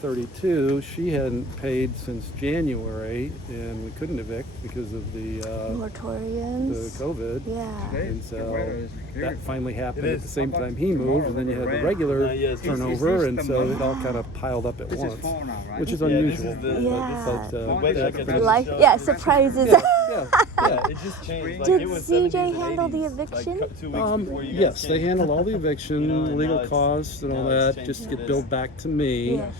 32. She hadn't paid since January, and we couldn't evict because of the moratoriums. COVID. Yeah. And so that finally happened at the same time he moved, and then you had the regular turnover, and so it all kind of piled up at once, which is unusual. Surprises. Yeah. It just changed. Did CJ handle the eviction? Yes, they handled all the eviction, legal costs, and all that, just to get billed back to me. Yeah.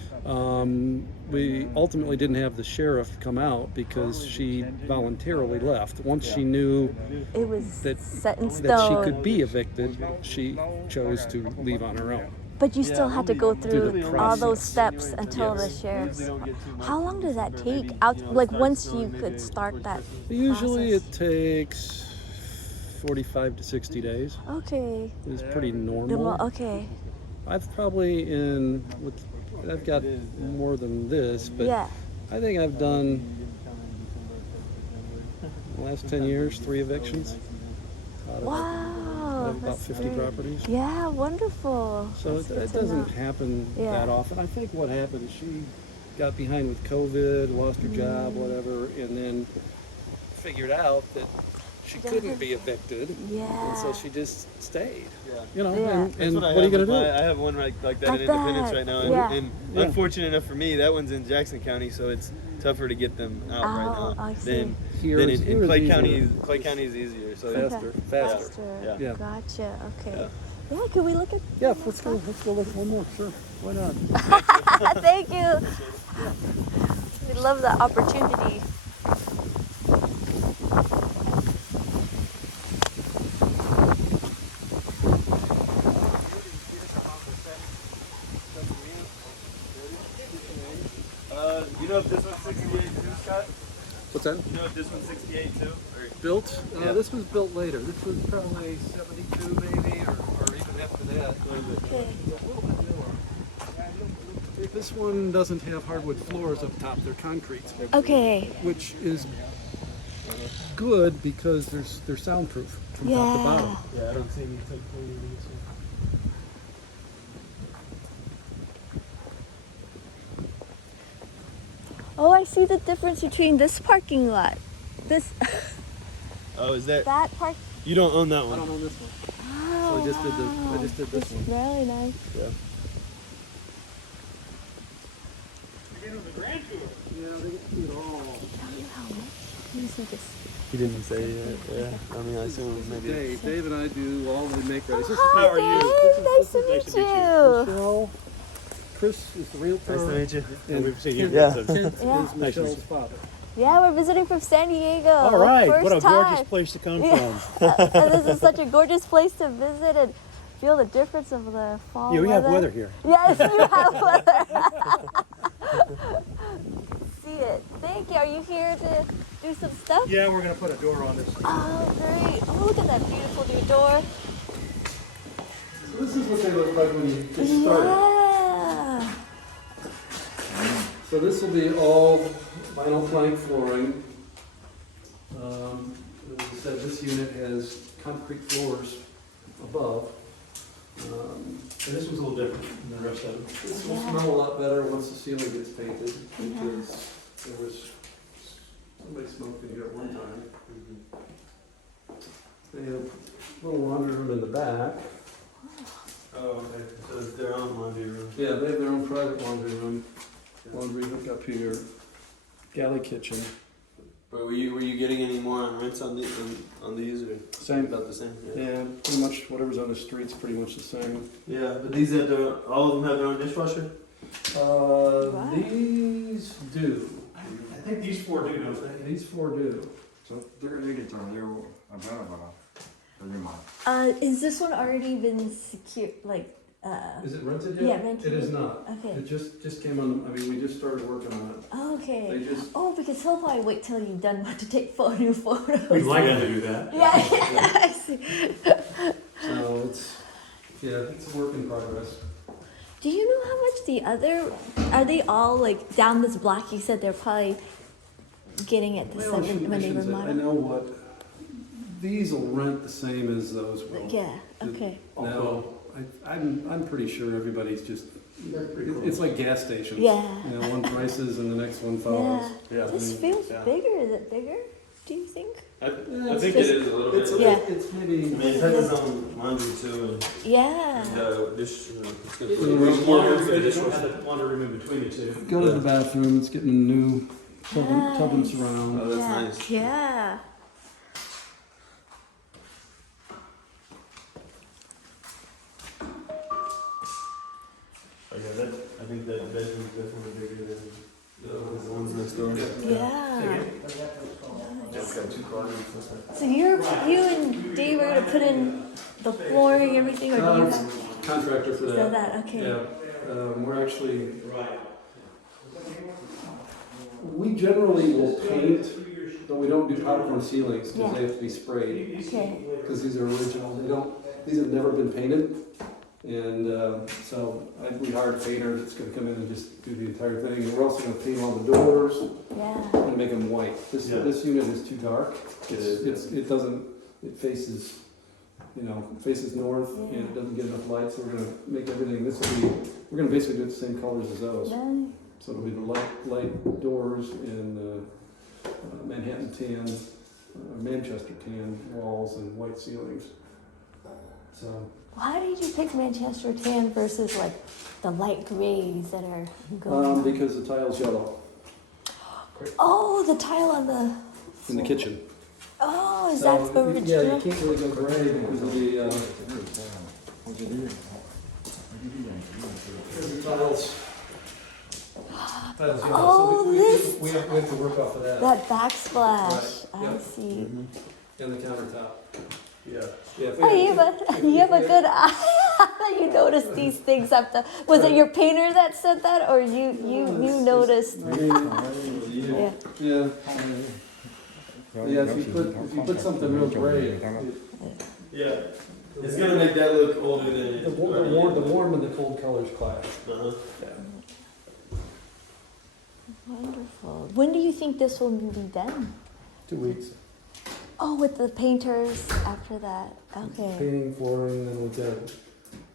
We ultimately didn't have the sheriff come out because she voluntarily left. Once she knew It was set in stone. that she could be evicted, she chose to leave on her own. But you still had to go through the all those process. steps until the sheriff's. How long does that take? Like once you could start that Usually process? it takes 45 to 60 days. Okay. It's pretty normal. Okay. I've got more than this, but Yeah. I think I've done, the last 10 years, 3 evictions. Wow. About that's 50 great. properties. Yeah, wonderful. So That's good it to doesn't know. happen Yeah. that often. I think what happened, she got behind with COVID, lost her job, whatever, and then figured out that she couldn't be evicted. Yeah. And so she just stayed. Yeah. You know, Yeah. and What what are you going to do? I have one like that Like in Independence that, right now, yeah. and Yeah. unfortunate enough for me, that one's in Jackson County, so it's tougher to get them out right Oh, now I see. than Here in is Clay easier. County. Clay County is easier, so Faster. Faster. Yeah. Gotcha. Okay. Yeah. Yeah, can we look at? Yeah, let's go look at one more. Sure, why not? Thank you. We love the opportunity. You know if this one's 68 too, Scott? What's that? You know if this one's 68 too? Or Built? Yeah. This was built later. This was probably 72 maybe, or even after that. Okay. This one doesn't have hardwood floors up top. They're concrete, Okay. which is good because they're soundproof from top to bottom. yeah, I don't see any type of Oh, I see the difference between this parking lot. This Oh, is that? that park. You don't own that I one. don't own this one. Oh, So I just did this It's one. really nice. Yeah. Yeah, they get to do it all. Tell you how much. Let me see this. He didn't say it. Yeah. I mean, I assume maybe. Dave and I do all the make ready. This is Hi, How are you? Dave. Nice to meet you. Michelle. Chris is the realtor. Nice to meet you. And We've seen you. Yeah. Kent Yeah. is Michelle's father. Yeah, we're visiting from San Diego. All right, First what a time. gorgeous place to come Yeah. from. And this is such a gorgeous place to visit and feel the difference of the fall Yeah, we have weather. weather here. Yes, you have weather. See it. Thank you. Are you here to do some stuff? Yeah, we're gonna put a door on this. Oh, great. Oh, look at that beautiful new door. So this is what they look like when you get started. Yeah. So this will be all vinyl plank flooring. As I said, this unit has concrete floors above. And this one's a little different than the rest of them. This will Yeah. smell a lot better once the ceiling gets painted because there was somebody smoked in here at one time. They have a little laundry room in the back. Oh, okay. So it's their own laundry room. Yeah, they have their own private laundry room. Laundry hook up here. Galley kitchen. But were you getting any more on rents on these or Same. about the same? Yeah, pretty much whatever's on the street's pretty much the same. Yeah, but these have all of them have their own dishwasher. Wow. These do. I think these 4 do, don't they? These 4 do. 저 내리더라고요. 봐봐. 여기만. Is this one already been secure? Like, Is it rented yet? Yeah, rented. It is not. Okay. It just came on. I mean, we just started working on it. Okay. They just. Oh, because he'll probably wait till you're done to take new photos. We'd like them to do that. Yeah, I see. So it's a work in progress. Do you know how much the other? Are they all like down this block? You said they're probably getting it the Well, I same shouldn't- when I they shouldn't say- I remodel. know what. These will rent the same as those will. Yeah. Okay. Now, I'm pretty sure everybody's just That's pretty cool. It's like gas stations. Yeah. You know, one prices and the next one follows. Yeah. Yeah. This feels bigger. Is it bigger? Do you think? I it's think just- it is a little bit. It's, Yeah. it's maybe. I mean, it has its own laundry too, Yeah. and dish. It's good It's for a more Laundry, room for the they don't dishwasher. have the laundry room in between the two. Go to the bathroom. It's getting a new tub and Nice. surround. Oh, that's yeah. nice. Yeah. Oh, yeah, I think that bedroom's definitely bigger than the ones next door. Yeah. It's got 2 closets. So you and Dave are gonna put in the flooring, everything, or do you have Contractor for that. that? Okay. Yeah, we're actually. We generally will paint, but we don't do popcorn ceilings because Yeah. they have to be sprayed. Okay. Because these are original. They don't. These have never been painted, and we hired a painter that's going to come in and just do the entire thing. And we're also going to paint all the doors Yeah. and make them white. Yeah. This unit is too dark. It is, It doesn't. It faces. Faces north, and Yeah. it doesn't get enough light, so we're gonna make everything, we're gonna basically do it the same colors as those. Nice. So it'll be the light doors and Manhattan tan, Manchester tan walls and white ceilings. So, Why did you pick Manchester tan versus like the light grays that are going on? because the tile's yellow Oh, the tile on the. in the kitchen. Oh, is So, that the original? Yeah, you can't really go gray because of the tiles. Tiles, Oh, so this- we have to work off of that. That backsplash. Right, I yep. see. And the countertop. Yeah. Yeah, if Oh, we- you have a good eye. You noticed these things after. Was it your painter that said that, or you noticed? Yeah. Yeah. Yeah, if you put something real gray, Yeah. It's gonna make that look older than it. the warm and the cold colors clash. Uh-huh. Wonderful. When do you think this will be done? 2 weeks. Oh, with the painters after that. Okay. Painting, flooring, then we've got to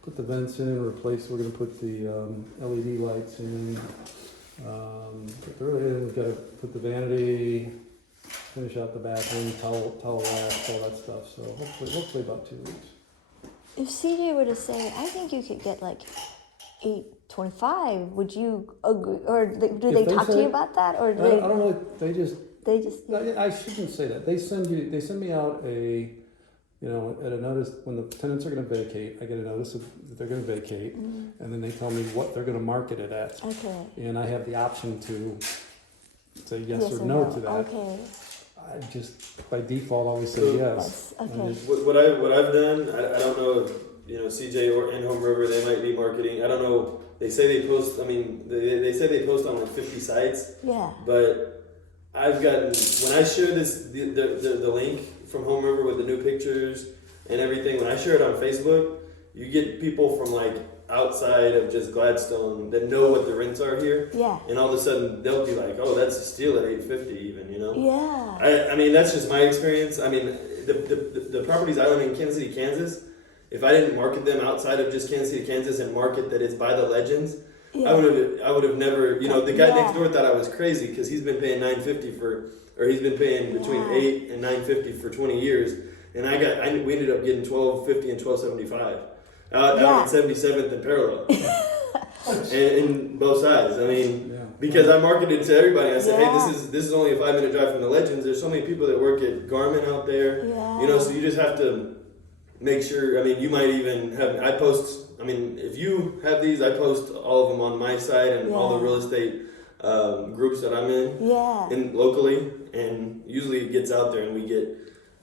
put the vents in, we're gonna put the LED lights in. We've got to put the vanity, finish out the bathroom, towel racks, all that stuff. So hopefully about 2 weeks. If CJ were to say, I think you could get like 825, would you agree? Or do If they they talk to say- you about that? Or I do don't know. They just. they just. I shouldn't say that. They send me out at a notice when the tenants are going to vacate. I get a notice that they're going to vacate, and then they tell me what they're going to market it at, Okay. and I have the option to say yes or or no to that. Okay. I just by default always say So- yes. Yes. Okay. What I've done, I don't know if CJ or in Home River they might be marketing. I don't know. They say they post. I mean, they say they post on like 50 sites, Yeah. but I've gotten when I share the link from Home River with the new pictures and everything. When I share it on Facebook, you get people from like outside of just Gladstone that know what the rents are here, Yeah. and all of a sudden they'll be like, "Oh, that's a steal at $850 even," Yeah. I mean, that's just my experience. I mean, the properties I own in Kansas City, Kansas, if I didn't market them outside of just Kansas City, Kansas, and market that it's by the legends, Yeah. I would have never. The guy Yeah. next door thought I was crazy because he's been paying $950 or he's been paying between Yeah. $8 and $950 for 20 years, and we ended up getting $1250 and $1275 out Yeah. at 77th and Parallel, and both sides. I mean. Yeah. Because I marketed to everybody. I said, Yeah. "Hey, this is only a 5-minute drive from the Legends. There's so many people that work at Garmin out there, Yeah. So you just have to make sure. I mean, you might even have. I post. I mean, if you have these, I post all of them on my site and all the Yeah. real estate groups that I'm in, Yeah. locally, and usually it gets out there, and we get.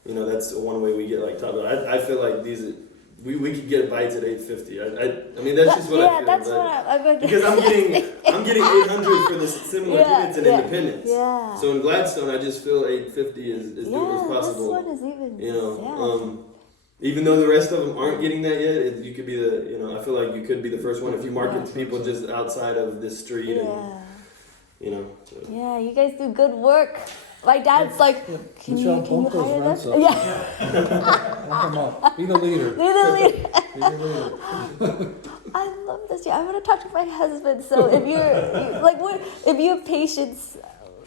That's one way we get like top. I feel like these. We could get bites at $850. I mean, that's just what I feel. That's but- what I'm because I'm getting 800 for the similar Yeah, units in yeah, Independence. Yeah. So in Gladstone, I just feel 850 is yeah, good as this possible. one is even. Even though the rest of them aren't getting that yet, you could be I feel like you could be the first one if you market Yeah. to people just outside of this street, Yeah. So. Yeah, you guys do good work. My dad's like, can Michelle, you bump those hire rents them? up. Yeah. Bump them up. Be the leader. Literally. Be the leader. I love this. Yeah, I'm gonna talk to my husband. So if if you have patience,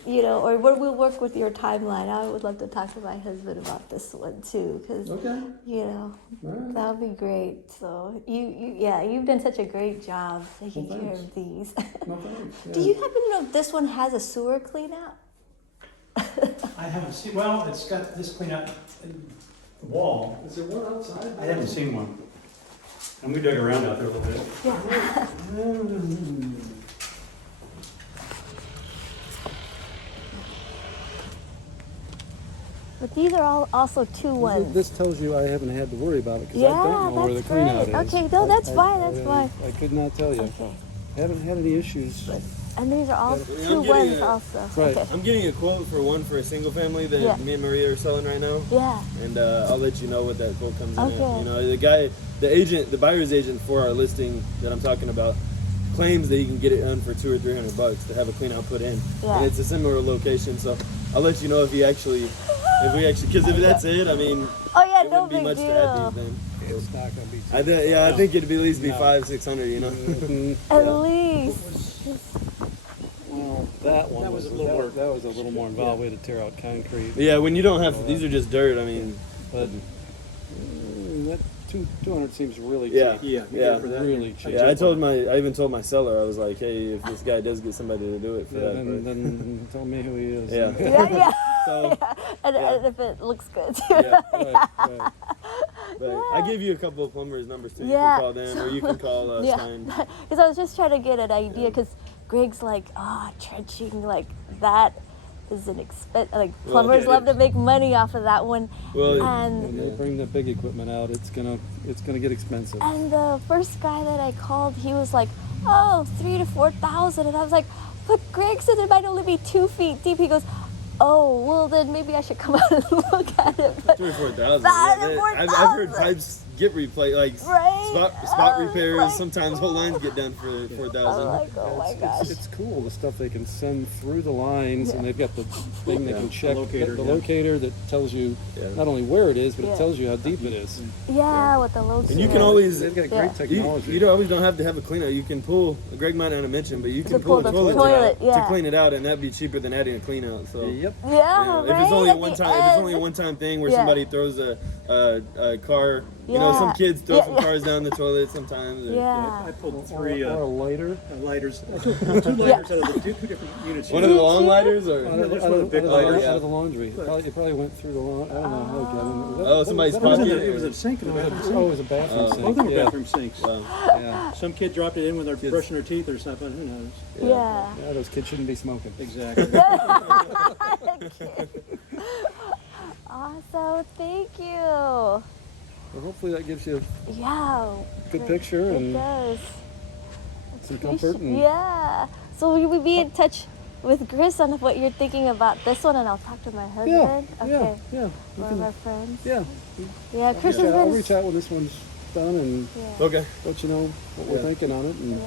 or when we work with your timeline, I would love to talk to my husband about this one too, because Okay. Alright. that would be great. So you've done such a great job taking Well, care thanks. of these. No thanks. Do you happen to know if this one has a sewer clean out? I haven't seen, well, it's got this clean out the wall. Is there one outside? I haven't seen one. And we dug around out there a little bit. Yeah. But these are all also two ones. This tells you I haven't had to worry about it because Yeah, I don't know where the that's clean out right. is. Okay, no, that's fine, that's fine. I could not tell you. Okay. Haven't had any issues. And these are all I'm two getting ones a- also. Right. Okay. I'm getting a quote for one for a single family that Yeah. me and Maria are selling right now. Yeah. And I'll let you know what that quote comes in at. Okay. You know, the buyer's agent for our listing that I'm talking about claims that he can get it done for $200 or $300 to have a clean out put in. Yeah. And it's a similar location, so I'll let you know if we actually, because if that's it, I mean, Oh yeah, it no wouldn't be big much to add deal. these then. It's not going to be. I think it'd be at least be 500-600, you know. At Yeah. least. Well, that one That was was a little that was a little more involved. We had to tear out concrete. Yeah, when you don't have, these are just dirt, I mean, But that 200 seems really yeah. cheap. Yeah. Yeah. For that. Really cheap. Yeah, I even told my seller, I was like, hey, if this guy does get somebody to do it for Yeah, that. then tell me who he is. Yeah. Yeah. So, And Yeah. if it looks good too. yeah. Right. But I give you a couple of plumbers' numbers too. You Yeah. can call them, or you can call Yeah. Stein. Because I was just trying to get an idea, because Greg's like, trenching, like that is an expense. Like Well, plumbers yeah, love it to make money off of that one. Well, And When they bring the big equipment out, it's gonna get expensive. And the first guy that I called, he was like, "Oh, 3,000 to 4,000," and I was like, "But Greg said it might only be 2 feet deep." He goes, "Oh, well then maybe I should come out and look at it." But 3,000-4,000. $4,000. I've heard pipes get replaced, like Right? spot Oh, repairs. like- Sometimes whole lines get done for I'm 4,000. like, "Oh my gosh." It's cool the stuff they can send through the lines, and they've got the thing they can check locator, the yeah. locator that tells you Yeah. not only where it is, but Yeah. it tells you how deep it is. Yeah, with the low. And you can always They've got Yeah. great technology. You don't always don't have to have a cleanout. You can pull. Greg might not have mentioned, but you can pull pull the the toilet toilet, to yeah. clean it out, and that'd be cheaper than adding a cleanout. So. Yep. Yeah, You know, right? if it's only a At one the time, if it's only a end. one-time thing where Yeah. somebody throws a car, you know, some Yeah. kids throw Yeah, some yeah. cars down the toilet sometimes. Or, Yeah. I pulled Or, three or a lighter. lighters. I took 2 lighters out of the two different units. One of the long lighters, or Out of, there's out one of, big out of, lighter, out yeah. of the laundry. It probably went through the laundry. I don't know how it got in. Was that- Oh, somebody's was that- pocket. It was a sink in the bathroom Oh, it sink. was a bathroom Both sink. of them were Yeah. bathroom sinks. Yeah. Some kid dropped it in when they're brushing their teeth or something. Who knows? Yeah. Yeah, those kids shouldn't be smoking. Exactly. Awesome. Thank you. Well, hopefully that gives you Yeah. a good It- picture It and does. some comfort. And Yeah. So will we be in touch with Chris on what you're thinking about this one, and I'll talk to my husband. yeah, Okay. yeah. You One of can, our friends. yeah. Yeah, Chris has I'll been. reach out when this one's done and Yeah. okay. let you know what we're Yeah. thinking on it. And Yeah,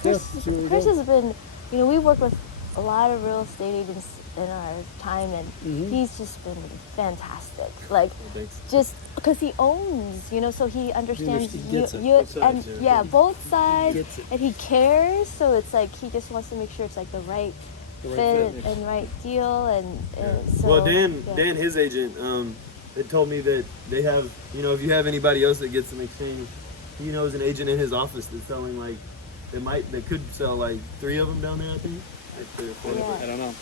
Chris, see where we Chris go. has been, we work with a lot of real estate agents in our time, and Mhm. he's just been fantastic. Like, Thanks. just because he owns, so he understands He gets it. you Both sides, and yeah. both sides, gets it. and he cares. So it's like he just wants to make sure it's like the right The right fit fit. and right deal, and so. Well, Dan, yeah. his agent, had told me that they have, if you have anybody else that gets some exchange, he knows an agent in his office that's selling like, they could sell like 3 of them down there, I think. Like 3 or 4. Yeah. I don't know.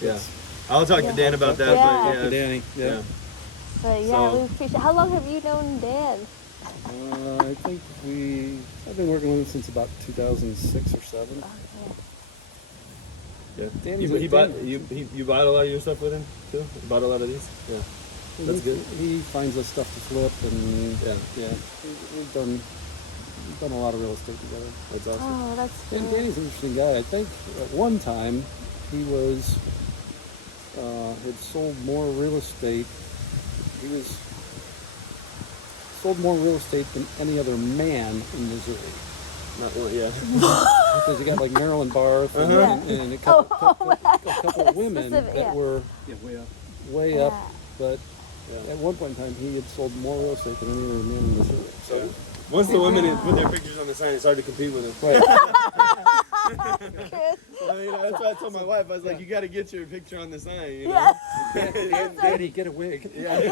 Yeah. I'll talk Yeah. to Dan about that, Yeah. but Talk yeah. to Danny. Yeah. Yeah. But yeah, So- we appreciate. How long have you known Dan? I think I've been working with him since about 2006 or 7. Yeah. Danny's He a- bought you bought a lot of your stuff with him too? Bought a lot of these? Yeah. That's good. He finds us stuff to flip, and Yeah. we've done a lot of real estate together. That's awesome. Oh, that's And good. Danny's an interesting guy. I think at one time he had sold more real estate. He sold more real estate than any other man in Missouri. Not one, yeah. Because you got like Marilyn Barth and, Uh-huh. and a couple of women Specific, that yeah. were Yeah, way up. way up. Yeah. But at one point in time, he had sold more real estate than any other man in Missouri. So Once the women put their pictures on the sign, it's hard to compete with them. Right. I mean, that's why I told my wife, I was like, you got to get your picture on the sign. You know? Yeah. Daddy, get a wig. Yeah. And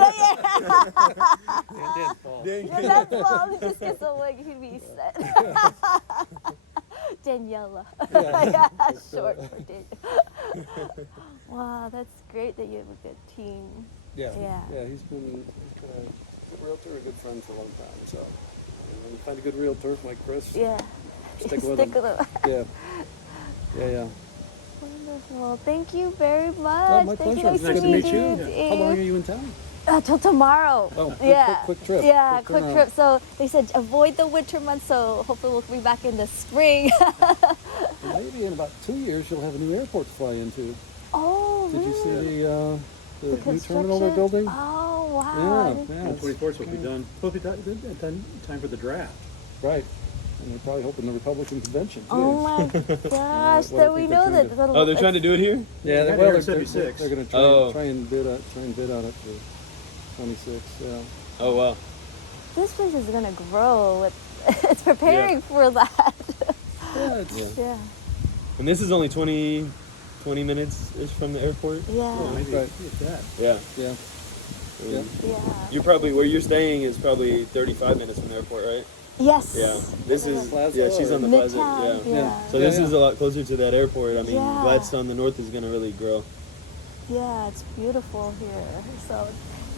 then fall. Yeah, that's all. He just gets a wig. He'd be set. Daniela. Yeah, short for Daniela. Wow, that's great that you have a good team. Yeah. Yeah. He's been a good realtor, a good friend for a long time. So, when you find a good realtor like Chris, Yeah. stick with Stick him. with him. Yeah. Wonderful. Thank you very much. Oh, my Thank pleasure. you. Nice to meet you. Dave. How long are you in town? Till tomorrow. Oh, quick trip. Yeah, Quick quick turnaround. trip. So they said avoid the winter months, so hopefully we'll be back in the spring. Maybe in about 2 years you'll have a new airport to fly into. Oh, Did really? you see the new terminal construction? they're building? Oh, wow. Yeah. The 24th will be done. Will be done time for the draft. Right. And they're probably hoping the Republican convention too. Oh my gosh! What I That we think know they're that. trying Oh, they're trying to do it here? Yeah, Right well, here they're, in 76. they're going to try and bid on it for 26. Yeah. Oh, wow. This place is gonna grow. It's preparing for that. Yeah, it's, Yeah. And this is only 20 minutes-ish from the airport? Yeah. Maybe Right. if that. Yeah. yeah. I mean, Yeah. You're probably, where you're staying is probably 35 minutes from the airport, right? Yes. Yeah. This is, Plaza yeah, she's on the plaza. Midtown. Yeah. Yeah. So this is a lot closer to that airport. I mean, Yeah. Gladstone, the north is going to really grow. Yeah, it's beautiful here. So,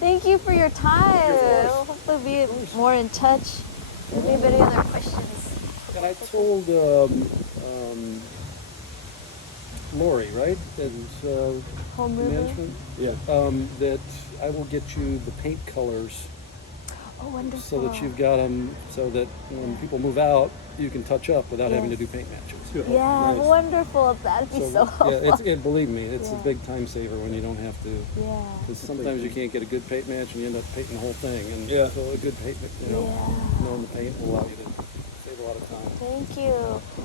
thank you for your time. Hopefully, we'll be more in touch. If you have any other questions. And I told Lori, right? That is Home moving. management. Yeah. That I will get you the paint colors Oh, wonderful. so that you've got them, so that when people move out, you can touch up without having to do paint matches. Yeah, Nice. wonderful. That'd be so helpful. yeah, believe me, it's Yeah. a big time saver when you don't have to. Yeah. Because sometimes you can't get a good paint match and you end up painting the whole thing. And Yeah. so a good paint, Yeah. knowing the paint will allow you to save a lot of time. Thank you.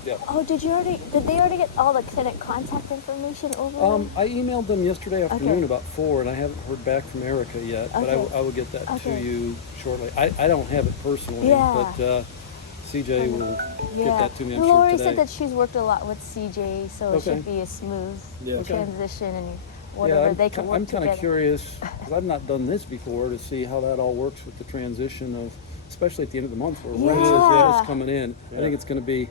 Yeah. Oh, did they already get all the tenant contact information over? I emailed them yesterday afternoon Okay. about 4, and I haven't heard back from Erica yet, but Okay. I will get that to Okay. you shortly. I don't have it personally, Yeah. but CJ will get that to me, I'm Lori sure, today. said that she's worked a lot with CJ, so it Okay. should be a smooth Yeah. Okay. transition and whatever they can work I'm together. kind of curious, because I've not done this before, to see how that all works with the transition of, especially at the end of the month where rent Yeah. is coming in. I think it's going to be,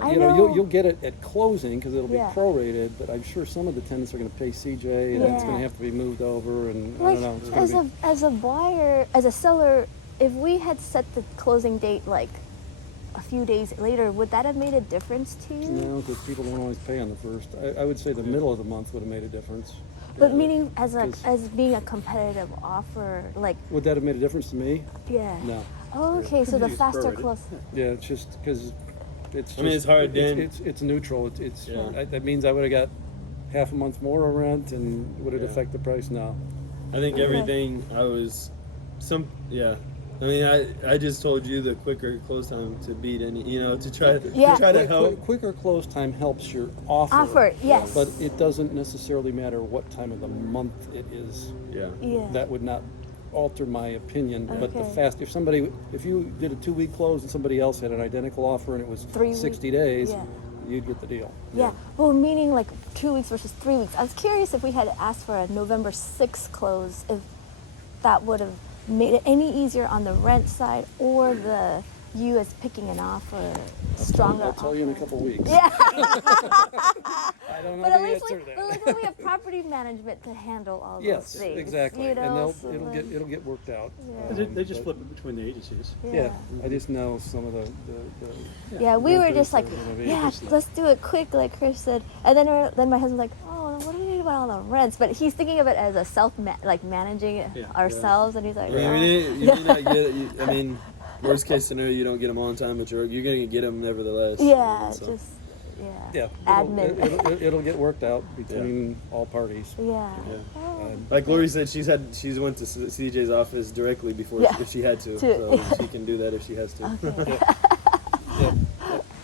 I you know, know. you'll get it at closing because it'll be Yeah. prorated, but I'm sure some of the tenants are going to pay CJ, and it's Yeah. going to have to be moved over, and I Like don't know. It's gonna as a buyer, as a seller, if we had set the closing date like a few days later, would that have made a difference to you? No, because people don't always pay on the first. I would say the middle of the month would have made a difference. But meaning as 'Cause- as being a competitive offer, like Would that have made a difference to me? yeah. No. Oh, okay, so the It's faster prorated. close. Yeah, it's just because it's. I mean, it's hard, Dan. It's neutral. Yeah. That means I would have got half a month more of rent, and would it Yeah. affect the price? No. I think everything I mean, I just told you the quicker close time to beat any, to try Yeah. to help. Quicker close time helps your offer. Offer, yes. But it doesn't necessarily matter what time of the month it is. Yeah. Yeah. That would not alter my opinion. But the Okay. if you did a 2-week close and somebody else had an identical offer and it was 3 60 weeks, days, yeah. you'd get the deal. Yeah. Well, meaning like 2 weeks versus 3 weeks. I was curious if we had asked for a November 6th close, if that would have made it any easier on the rent side or the you as picking an offer stronger. I'll tell you in a offer. couple weeks. Yeah. I don't know But the at least answer to that. but at least we have property management to handle all Yes, those things. exactly. You know, And so it'll then- get worked out. Yeah. They just flip it between the agencies. Yeah, I just know some of the Yeah, we were renters just like, are gonna be yeah, let's do it quick, like Chris said. And then my husband's like, oh, what do we need about all the rents? But he's thinking of it as a like managing it Yeah. ourselves, and he's like, I mean, oh. you may not get it. I mean, worst case scenario, you don't get them all in time, but you're going to get them nevertheless. yeah, So, just Yeah, admin. it'll get worked out between all parties. yeah. Yeah. Oh. Like Lori said, she's went to CJ's office directly before Yeah. if she had to, To- so she can do that if she has to. Okay.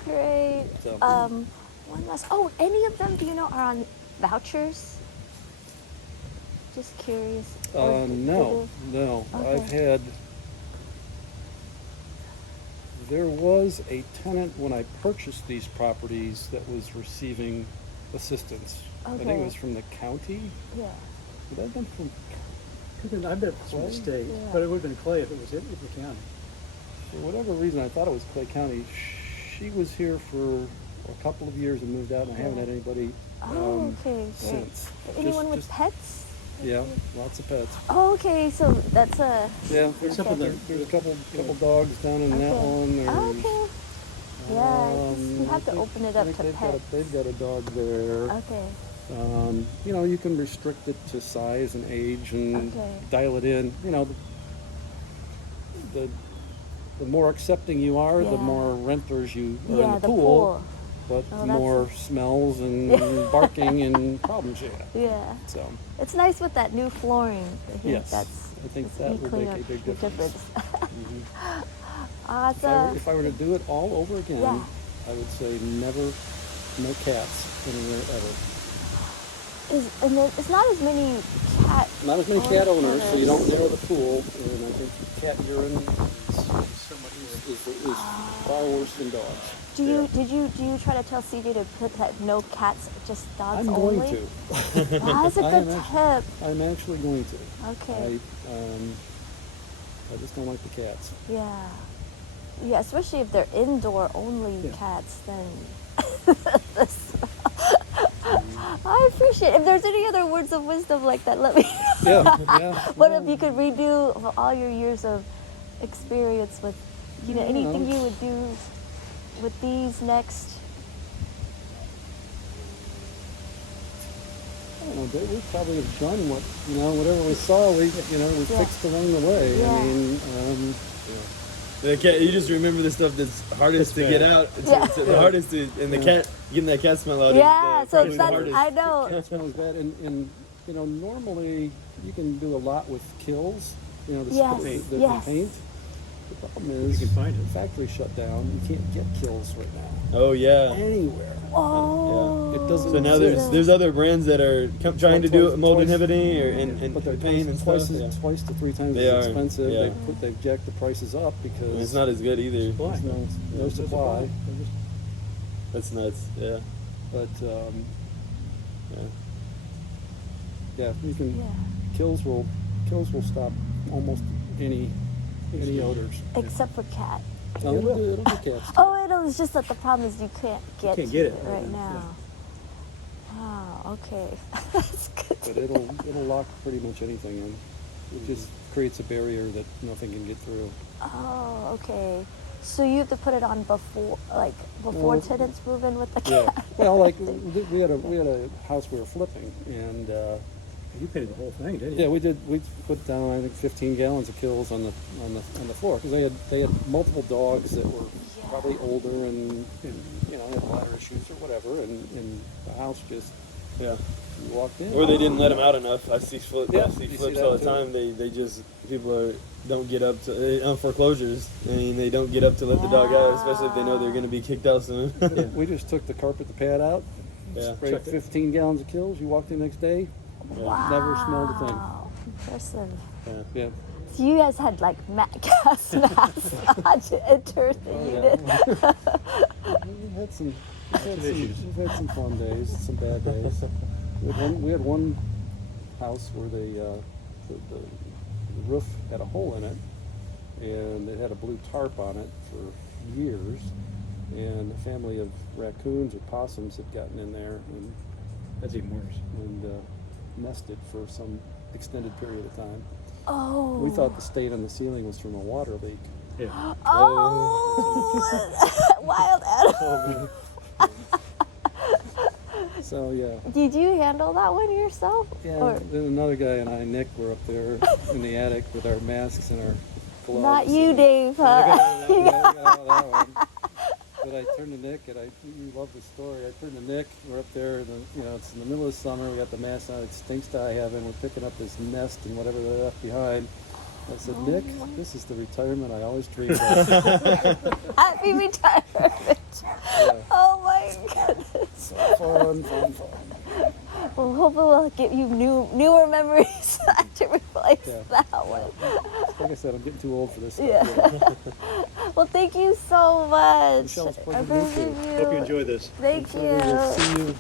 Great. So- One last. Oh, any of them do you know are on vouchers? Just curious. Or No. Okay. I've had There was a tenant when I purchased these properties that was receiving assistance. I think Okay. it was from the county. Yeah. Would that have been from, I bet it's from the Clay? state, Yeah. but it would have been Clay if it was in the county. for whatever reason, I thought it was Clay County. She was here for a couple of years and moved out, and I haven't Yeah. had anybody Oh, okay, great. since. Anyone Just- with just- pets? Yeah, lots of pets. Oh, okay, so that's a. Yeah, there's a Except for couple, the- there's a couple dogs down in that Okay. one. There's, Oh, okay. Yeah, you I have to think- open it I up think to they've pets. they've got a dog there. Okay. You know, you can restrict it to size and age and Okay. dial it in. You know, the more accepting you are, the Yeah. more renters you are Yeah, in the the pool. but Oh, the that's- more smells and barking and problems you have. Yeah. So, It's nice with that new flooring. I think yes, that's I think it's that you will clean make a up big the difference. Mhm. Awesome. If I were to do it all over again, Yeah. I would say never, no cats anywhere ever. And it's not as many cat. Not as many cat owners, so you don't owners. narrow the pool, and I think cat urine is far worse than dogs. Do you try to tell CJ to put that no cats, just dogs I'm only? going to. Wow, that's a I good am tip. I'm actually going to. Okay. I just don't like the cats. Yeah. Yeah, especially if they're indoor only Yeah. cats, then. I appreciate. If there's any other words of wisdom like that, let me. Yeah, yeah. What if you could redo for all your years of experience with, Yeah, anything it's- you would do with these next? I don't know, we probably have done whatever we saw, we Yeah. fixed along the way. Yeah. I mean, The cat, you just remember the stuff that's hardest to get out. Yeah. It's the hardest to, and the cat, getting that cat smell out Yeah, is so probably the that's hardest. I know. cat smells bad, and normally you can do a lot with kills. The Yes, the yes. paint. The problem is You can find it. the factory shut down. You can't get kills right now Oh yeah. anywhere. Oh. It doesn't- So now there's other brands that are trying to do mold inhibiting or and but they're paint and twice stuff. Yeah. twice to three times They as are, expensive. yeah. They've jacked the prices up because And it's not as good either. Why? there's no supply. That's nuts. Yeah. But Yeah. yeah, you can Yeah. kills will stop almost any odors. Except for cat. No, it'll do cats. too. Oh, it's just that the problem is you can't get can't to get it right right now. now, Wow. Okay. That's good. But it'll lock pretty much anything in. It just creates a barrier that nothing can get through. Oh, okay. So you have to put it on before Well, tenants move in with the Yeah. cat. Well, like we had a house we were flipping, and You painted the whole thing, didn't you? yeah, we did. We put down I think 15 gallons of kills on the floor because they had multiple dogs that were probably older and had bladder issues or whatever, and the house just Yeah. you walked in. Or they didn't let them out enough. I see Yeah, I see you see flips that all the too. time. They just people don't get up to on foreclosures. I mean, they don't get up to let the dog out, especially if they know they're going to be kicked out soon. Yeah, we just took the carpet, the pad out, Yeah. sprayed Checked it. 15 gallons of kills. You walked in the next day, Wow. never smelled a thing. Impressive. Yeah. So you guys had like gas masks enters the Oh, unit. We've had we've had some fun days, some bad days. We had one house where the roof had a hole in it, and it had a blue tarp on it for years, and a family of raccoons or possums had gotten in there That's even worse. and nested for some extended period of time. Oh. We thought the stain on the ceiling was from a water leak. Yeah. Oh. Wild animal. So yeah. Did you handle that one yourself? Yeah, Or then another guy and I, Nick, were up there in the attic with our masks and our gloves. not you, and- Dave, Yeah, huh? I got that one. But I turned to Nick, and you love the story. I turned to Nick. We're up there, and it's in the middle of summer. We got the mask on. It stinks to high heaven. We're picking up this nest and whatever they left behind. I said, Nick, this is the retirement I always dreamed of. Happy retirement. Oh my goodness. Fun. Well, hopefully we'll give you newer memories to replay. likes Yeah. that one. Like I said, I'm getting too old for this stuff. Yeah. Well, thank you so much. Michelle, it's a I pleasure to meet appreciate you. you. Hope you enjoy this. Thank We'll you. see you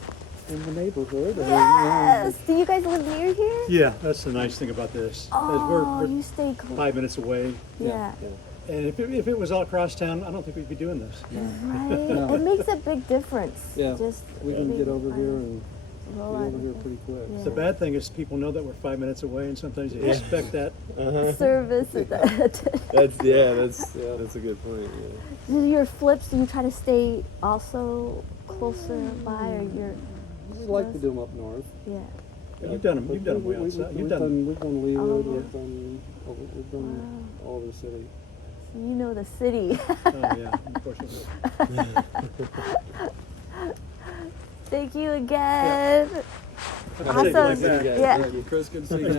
in the neighborhood. Yes. Do you guys live near here? Yeah, that's the nice thing about this. is Oh, we're you stay close. 5 minutes away. Yeah. And if it was all across town, I don't think we'd be doing this. Right. No. It makes a big difference. Yeah. Just We can being get over here on- and roll get on over here with pretty quick. Yeah. The bad thing is people know that we're 5 minutes away, and sometimes you expect that. it. Service. That's a good point. Yeah. Do your flips, do you try to stay also closer by, or you're? We like to do them up north. Yeah. You've done them. You've done them way outside. You've done. We've done Leeward. Oh. We've done all over the city. So you know the city. Oh yeah, unfortunately. Thank you again. I'll take it like Awesome. that. Yeah. Chris, good to see you.